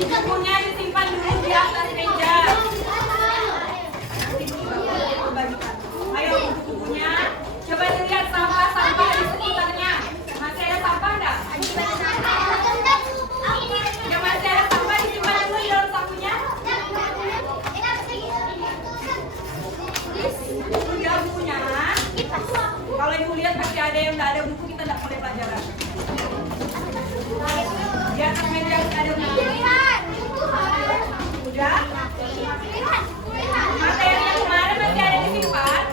Bukunya disimpan dulu di atas meja. Ayo buku-bukunya. Coba dilihat sampah-sampah di sekitarnya. Masih ada sampah enggak? Ya masih ada sampah, disimpan dulu di dalam sakunya. Udah bukunya. Kalau ibu lihat pasti ada yang nggak ada buku, kita nggak boleh pelajaran. Di atas meja ada buku. Udah? Materi yang kemarin masih ada disimpan?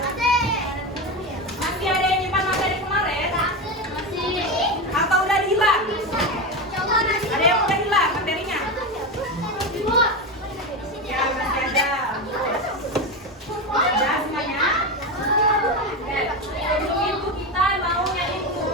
Masih ada yang nyimpan materi kemarin? Atau udah hilang? Ada yang udah hilang materinya? Ya masih ada. Udah semuanya? Ibu kita maunya ibu.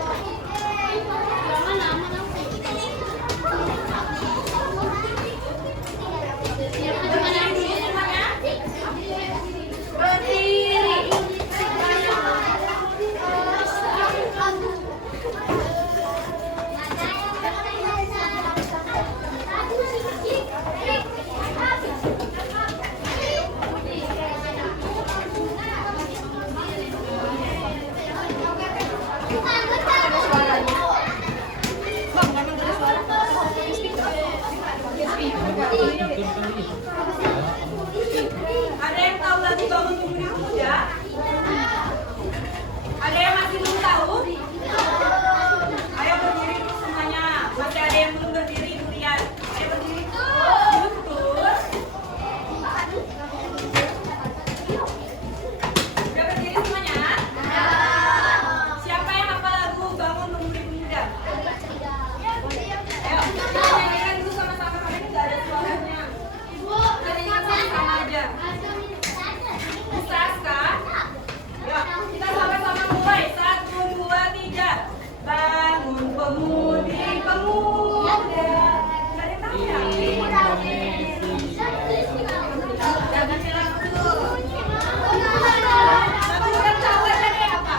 Ada yang tahu lagu Bangun Tumbuh di Muda? Ada yang masih belum tahu? Ayo berdiri dulu semuanya. Masih ada yang belum berdiri, lihat. Ayo berdiri. Terus. Udah berdiri semuanya? Siapa yang hafal lagu Bangun Tumbuh di Muda? Ayo, kita nyanyikan dulu sama-sama. Karena ini nggak ada suaranya. Kita nyanyikan sama-sama aja. Bisa kan? Ya, kita sama-sama mulai. 1, 2, 3. Bangun pemudi pemuda. Nggak ada yang tahu ya? Jangan bilang dulu. Lagu yang cowok tadi apa?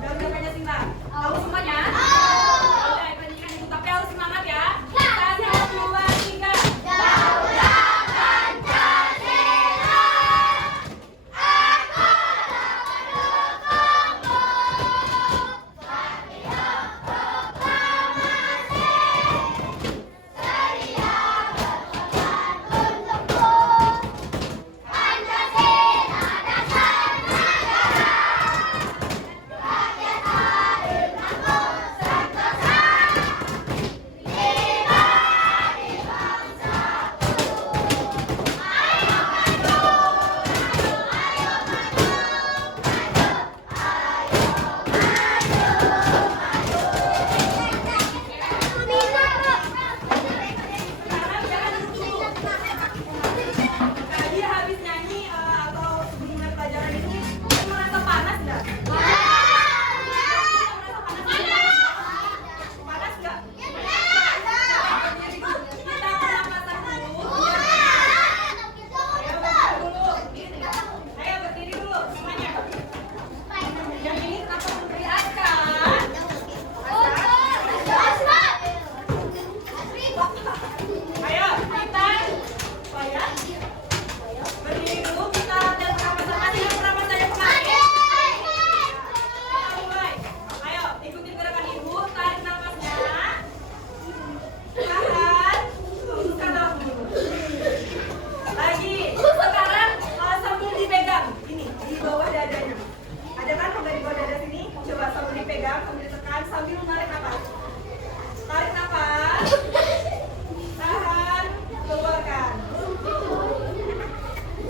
Udah banyak singkat. Tahu semuanya? Udah, nyanyikan itu. Tapi harus semangat ya. 1, 2, 3. Tadi habis nyanyi atau sebelum mulai pelajaran itu merasa panas nggak? Panas nggak? Kita pernapasan dulu. Ayo berdiri dulu semuanya. Yang ini kenapa meneriakkan? Ayo kita berdiri dulu, kita lihat pernapasan masih pernapasan yang kemarin. Mulai. Ayo ikutin gerakan ibu, tarik nafasnya. Tahan. Hembuskan dalam dulu. Lagi. Sekarang sambil dipegang. Ini di bawah dadanya. Ada kan kalau di bawah dada sini? Coba sambil dipegang, sambil ditekan, sambil menarik nafas. Tarik nafas. Tahan. Keluarkan.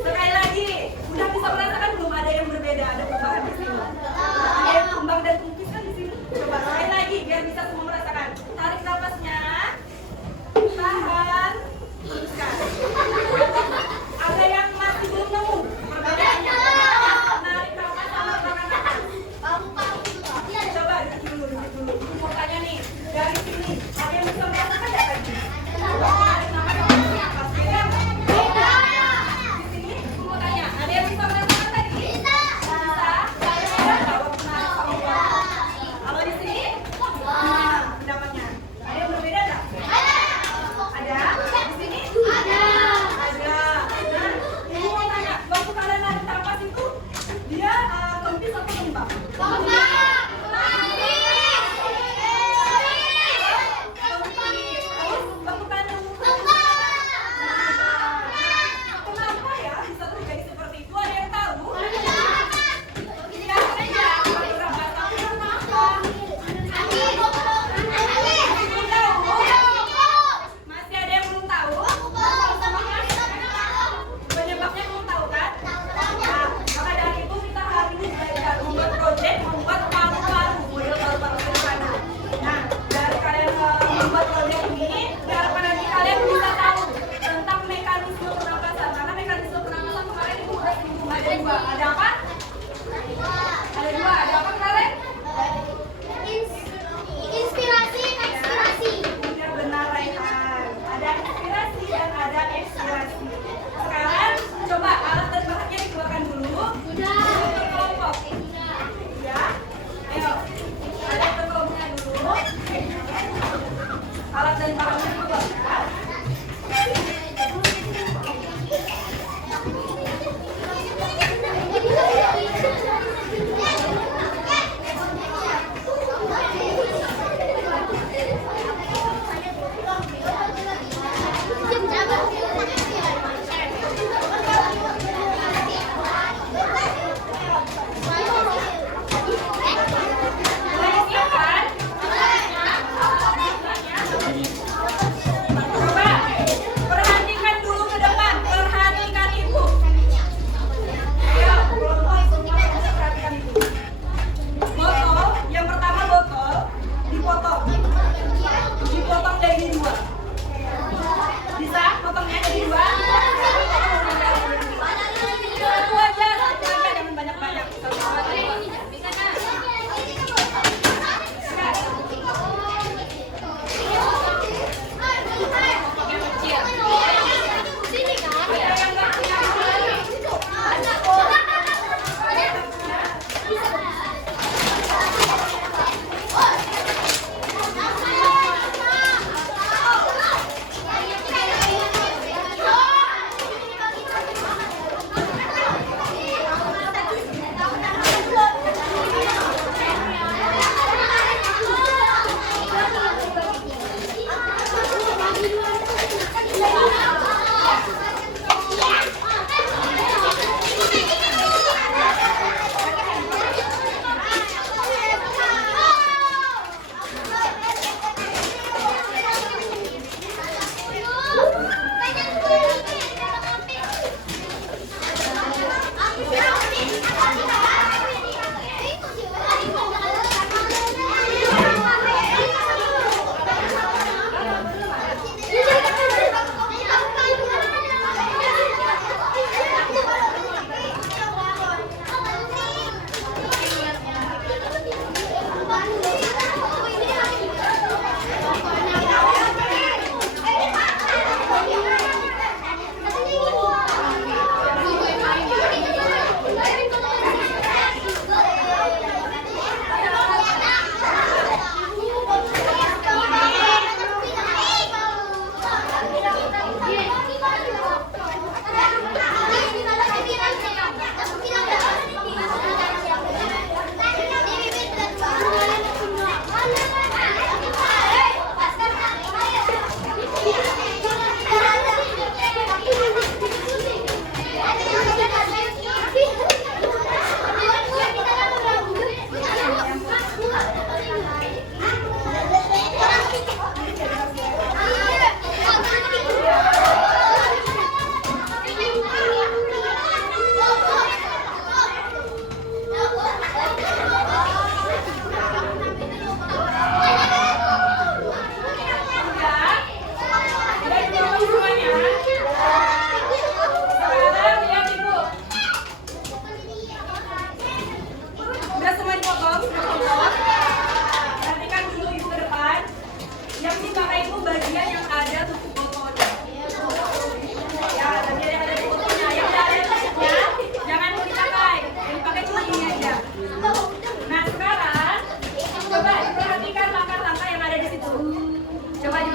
Sekali lagi. Udah bisa merasakan belum ada yang berbeda, ada perubahan di sini? Ada yang kembang dan kupis kan di sini? Coba sekali lagi biar bisa semua merasakan. Tarik nafasnya. Tahan. Hembuskan. Ada yang masih belum nemu perbedaannya? Tarik nafas sama tarik nafas. Coba duduk dulu. Mukanya nih.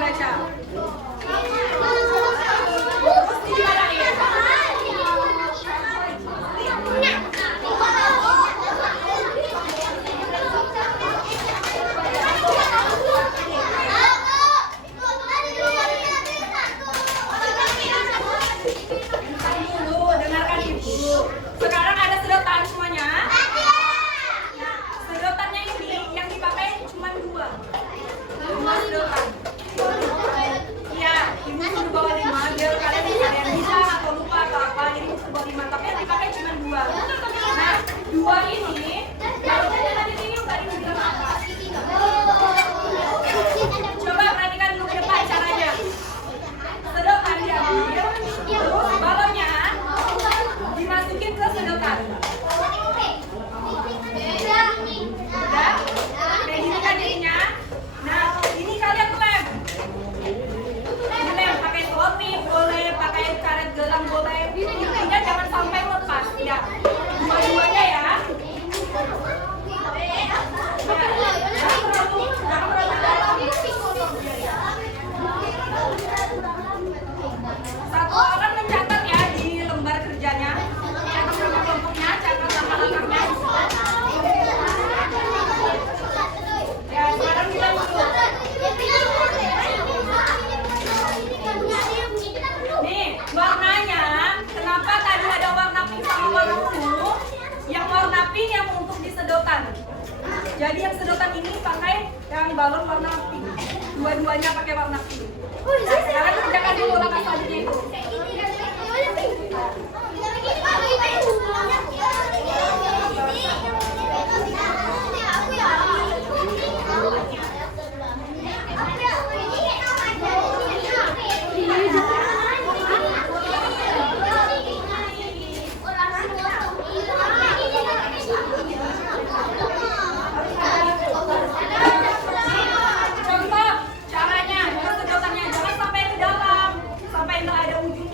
baca. Terus dimarahin. Dulu, dengarkan ibu. Sekarang ada sedotan semuanya. Sedotannya ini yang dipakai cuma dua sedotan. Iya, ibu suruh bawa 5 biar kalian bisa atau lupa atau apa. Jadi ibu suruh bawa 5, tapi yang dipakai cuma 2. Nah, 2 ini kalau jangan di sini tadi bilang apa? Coba perhatikan dulu ke depan caranya. Sedotan diambil, terus balonnya dimasukin ke sedotan. Udah? Kayak gini kan jadinya. Nah, ini kalian lem. Lem pakai selotip boleh, pakai karet gelang boleh. Intinya jangan sampai lepas. Ya, dua-duanya ya. Jangan terlalu dalam. Satu orang mencatat ya di lembar kerjanya. Catat nama kelompoknya, catat nama langkahnya. Ya, sekarang kita dulu. Nih, warnanya, kenapa tadi ada warna pink sama warna ungu? Yang warna pink yang untuk di sedotan. Jadi yang sedotan ini pakai yang balon warna pink. Dua-duanya pakai warna pink. Nah, sekarang kerjakan dulu langkah selanjutnya itu. Contoh caranya, jangan sedotannya, jangan sampai ke dalam, sampai nggak ada ujung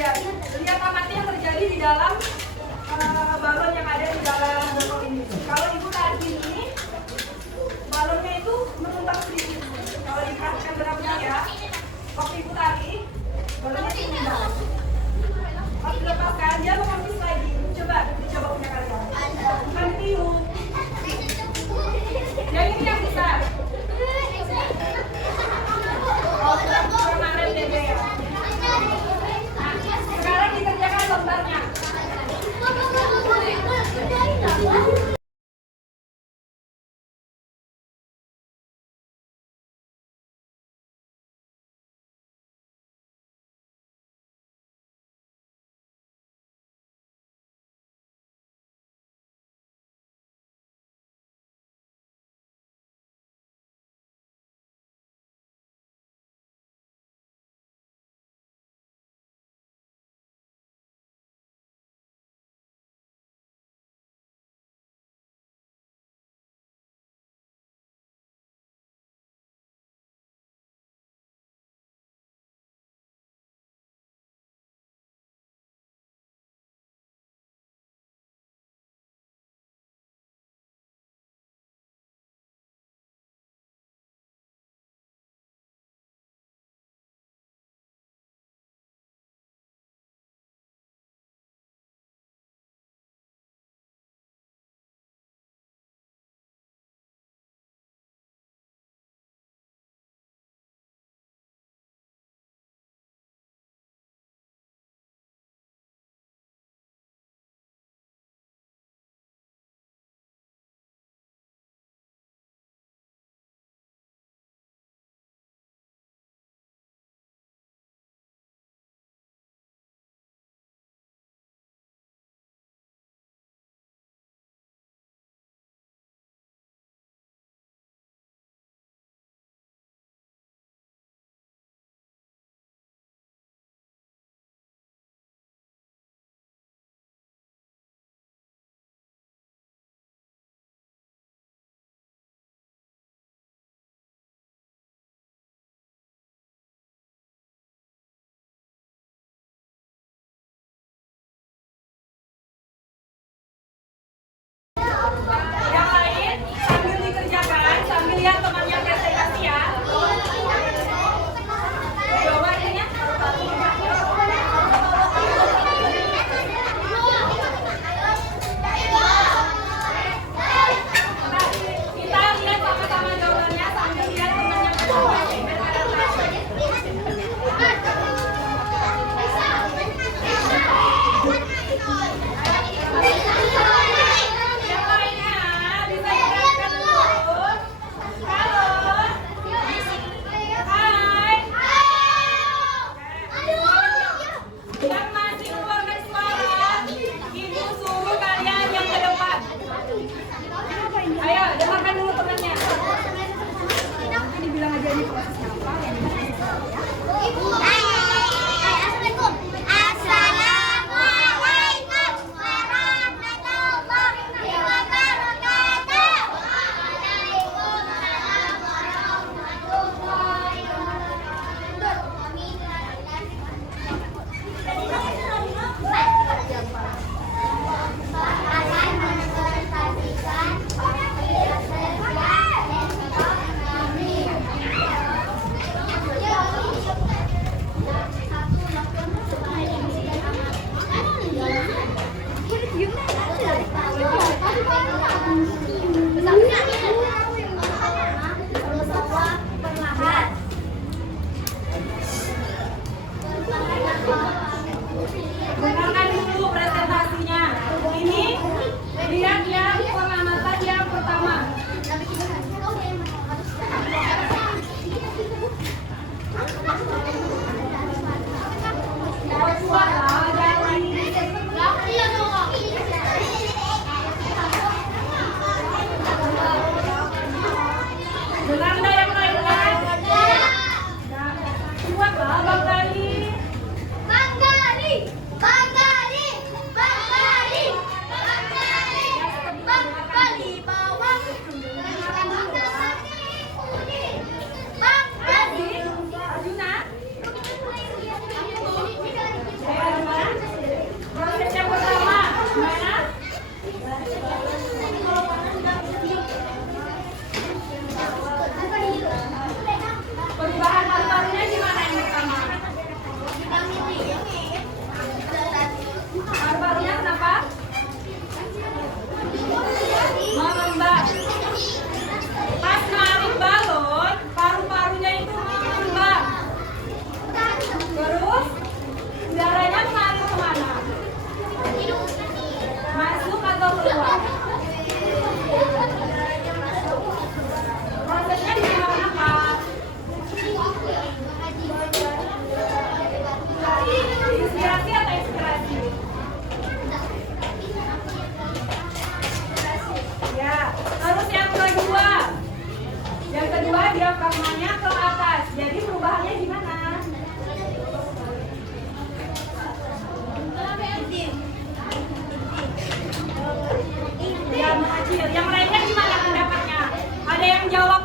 lihat, lihat apa yang terjadi di dalam balon yang ada di dalam botol ini. Kalau ibu tarik ini, balonnya itu menumpang sedikit. Kalau diperhatikan benar-benar ya, waktu ibu tarik, balonnya itu menumpang. Waktu dilepaskan, dia mengambil lagi. Coba, dicoba punya kalian. Bukan tiup. Yang ini yang besar. Oh, kemarin deh ya. Nah, sekarang dikerjakan lembarnya.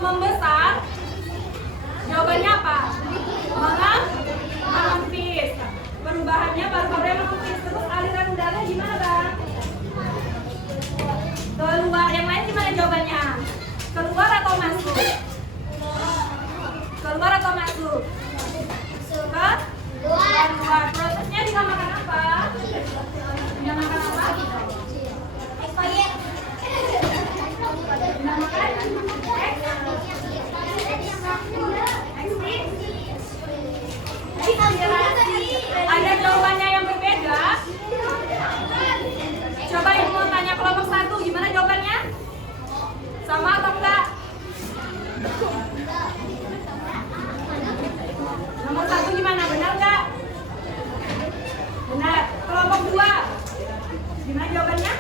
membesar, jawabannya apa? Menempis. Perubahannya paru-parunya menempis. Terus aliran udaranya gimana, Bang? Keluar. Yang lain gimana jawabannya? Keluar atau masuk? Keluar atau masuk? Keluar. Prosesnya dinamakan apa? Dinamakan apa? Expired. Dinamakan ada jawabannya yang berbeda. Coba Ibu mau tanya kelompok 1, gimana jawabannya? Sama atau enggak? Nomor 1 gimana? Benar enggak? Benar. Kelompok 2, gimana jawabannya?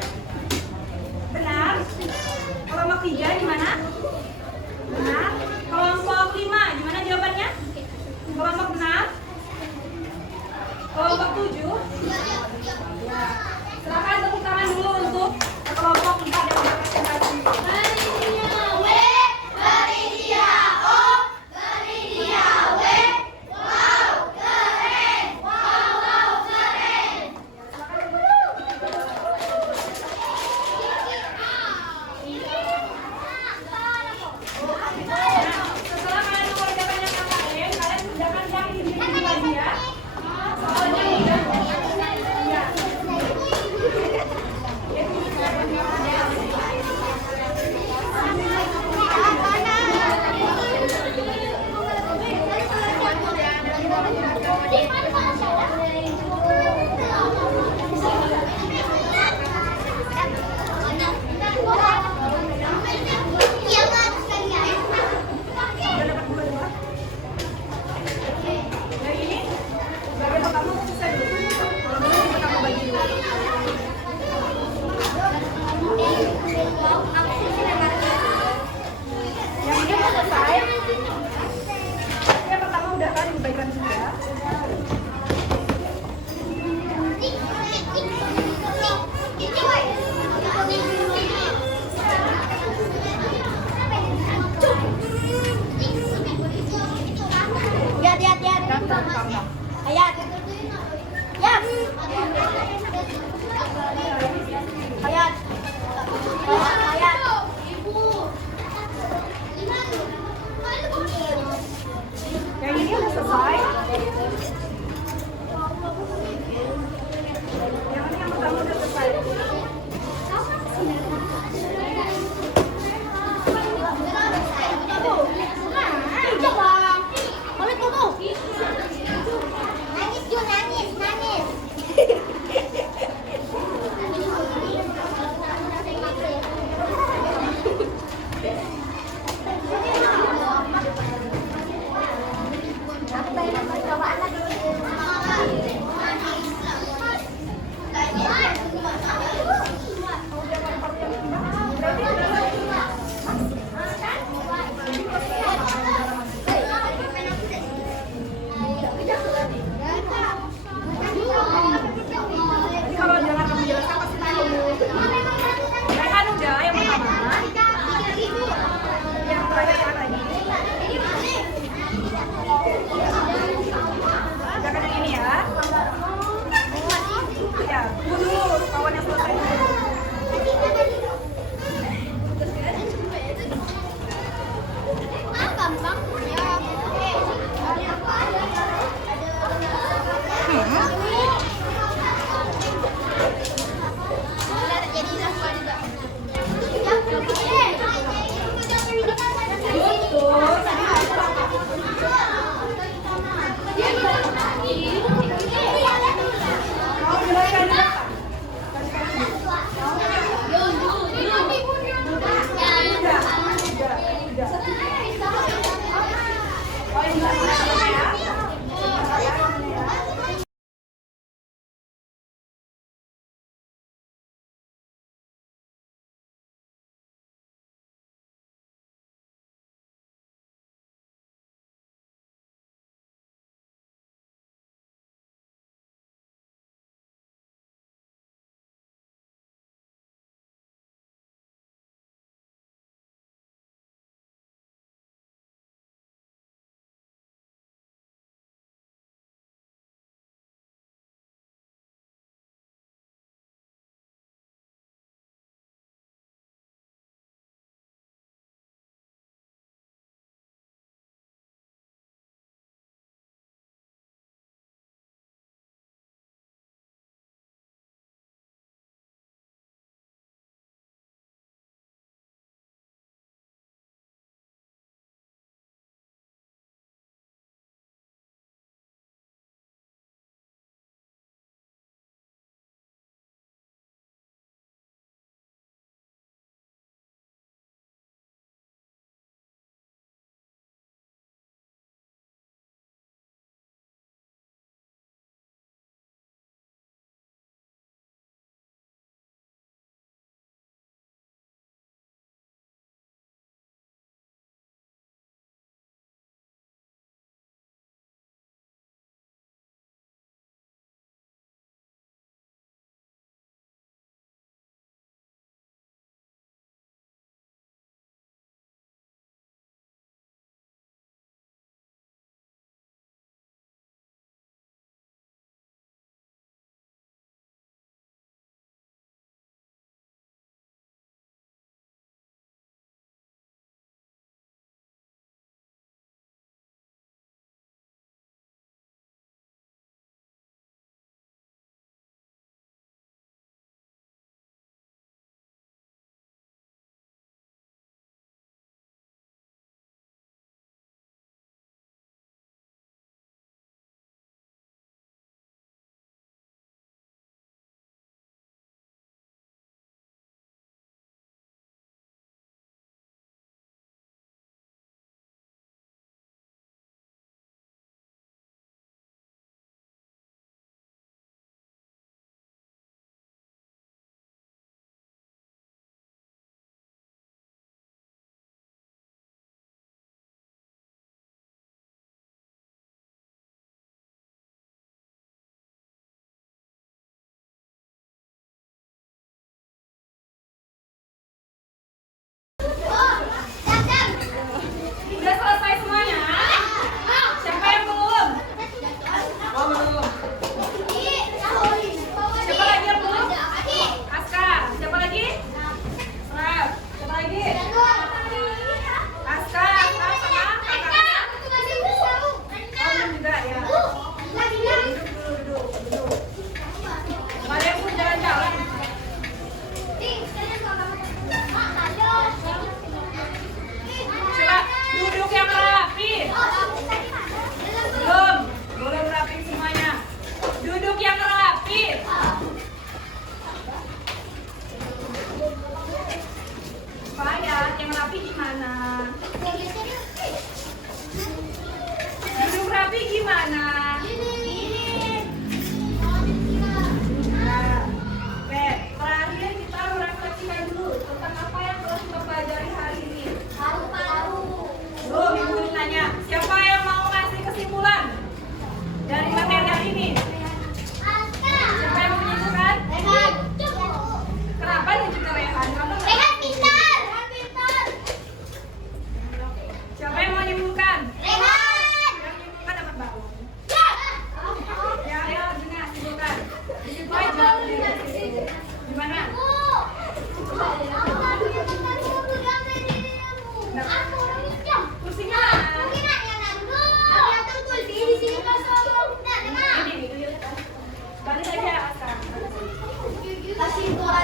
Benar. Kelompok 3 gimana? Benar. Kelompok 5 gimana jawabannya? Kelompok 6? Kelompok 7? Ya. Silakan tepuk tangan dulu untuk kelompok 4 yang sudah presentasi. Setelah kalian mengerjakan yang lain, kalian kerjakan yang ini lagi ya. Soalnya mudah. Ya.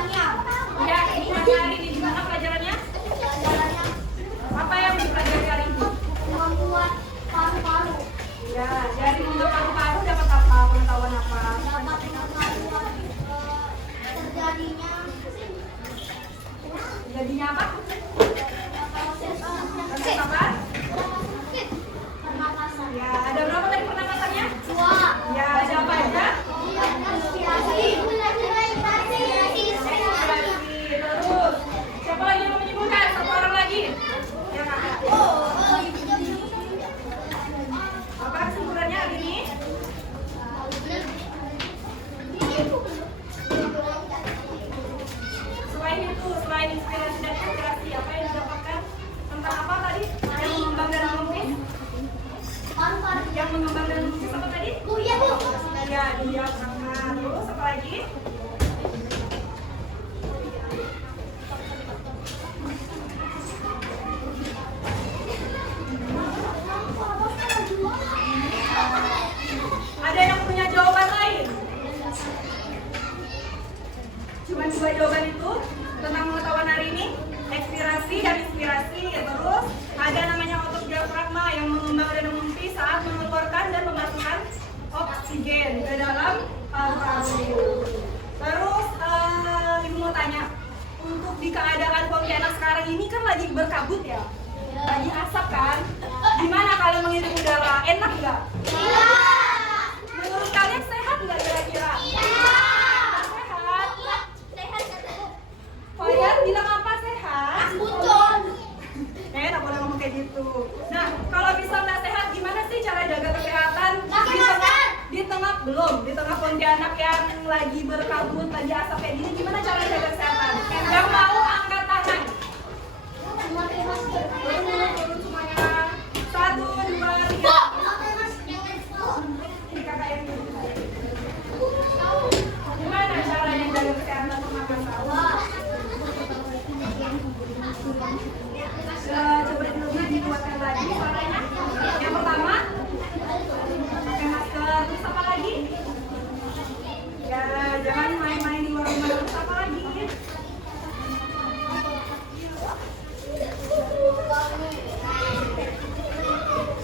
Ya, ini hari ini gimana pelajarannya? Apa yang dipelajari hari ini? Membuat paru-paru. Ya, dari membuat paru-paru dapat apa? Pengetahuan apa? Dapat pengetahuan terjadinya Jadinya apa? proses Proses apa? pernapasan. Ya, ada berapa tadi pernapasannya? Dua. Ya, ada apa aja? Inspirasi. Terus, siapa lagi yang mau menyebutkan? Satu orang lagi. Ya, kakak. Apa kesimpulannya hari ini? Selain inspirasi dan inspirasi, apa yang didapatkan tentang apa tadi? Yang mengembang dan melukis? Paru-paru. Yang mengembang dan melukis apa tadi? Ya, Bu. Ya, diafragma. Terus apa lagi? Ada yang punya jawaban lain? Cuma dua jawaban itu tentang pengetahuan hari ini, ekspirasi dan inspirasi. Terus ada namanya otot diafragma yang mengembang dan mengempi saat mengeluarkan dan memasukkan oksigen ke dalam paru-paru. Terus ibu mau tanya, untuk di keadaan Pontianak sekarang ini kan lagi berkabut ya, lagi asap kan? Gimana kalau menghirup udara? Enak nggak? Menurut kalian sehat nggak kira-kira? Kalian bilang apa sehat? Tak boleh ngomong kayak gitu. Nah, kalau bisa nggak sehat, gimana sih cara jaga kesehatan di tengah Pontianak yang lagi berkabut, lagi asap kayak gini? Gimana cara jaga kesehatan? Yang mau angkat tangan. Turun semuanya. 1, 2, 3. Ini kakak yang dulu. Gimana caranya jaga kesehatan sama kakak? Coba dulu dikuatkan lagi suaranya. Yang pertama, pakai masker. Terus apa lagi? Ya, jangan main-main di luar rumah. Terus apa lagi?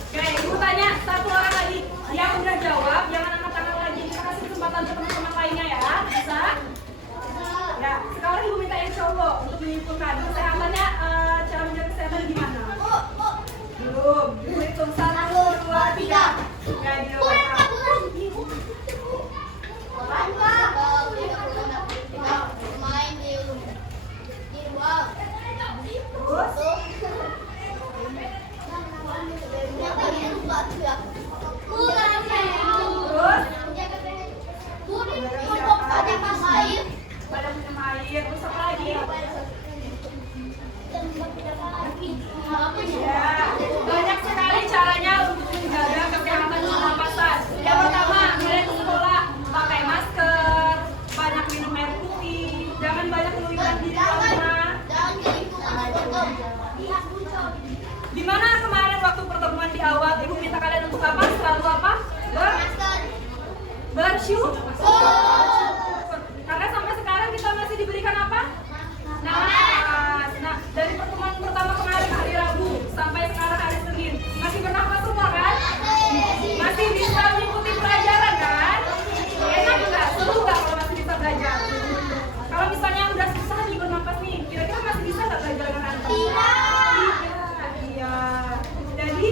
Oke, ibu tanya satu orang lagi. Yang udah jawab, jangan angkat tangan lagi. Kita kasih kesempatan teman-teman lainnya ya. Bisa? Ya, sekarang ibu minta yang cowok untuk menyimpulkan kesehatannya, cara menjaga kesehatan gimana? Belum. Ibu hitung 1, 2, 3. Ya, dia pada minum air. Terus apa lagi? Ya, banyak sekali caranya untuk menjaga kesehatan pernapasan. Yang pertama, kalian ke sekolah pakai masker, banyak minum air putih, jangan banyak keluyuran di rumah. Di mana kemarin waktu pertemuan di awal, ibu minta kalian untuk apa? Selalu apa? Bersyukur. Karena sampai sekarang kita masih diberikan apa? Nafas. Nah, dari pertemuan pertama kemarin hari Rabu sampai sekarang hari Senin, masih bernafas semua kan? Masih bisa mengikuti pelajaran kan? Enak nggak? Seru nggak kalau masih bisa belajar? Kalau misalnya udah susah nih bernafas nih, kira-kira masih bisa nggak belajar dengan lancar? Iya. Jadi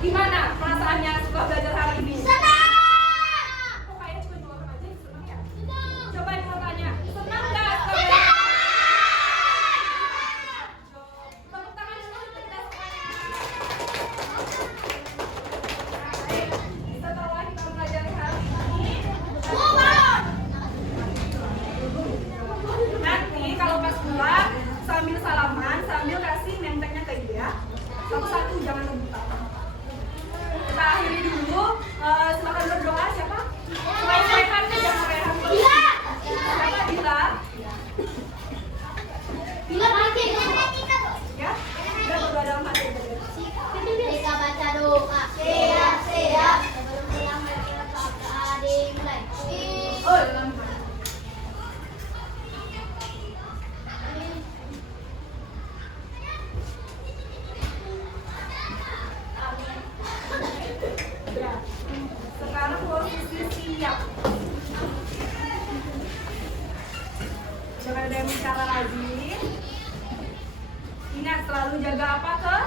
gimana perasaannya setelah belajar hari ini? Kok kayak secara rajin. Ingat selalu jaga apa ke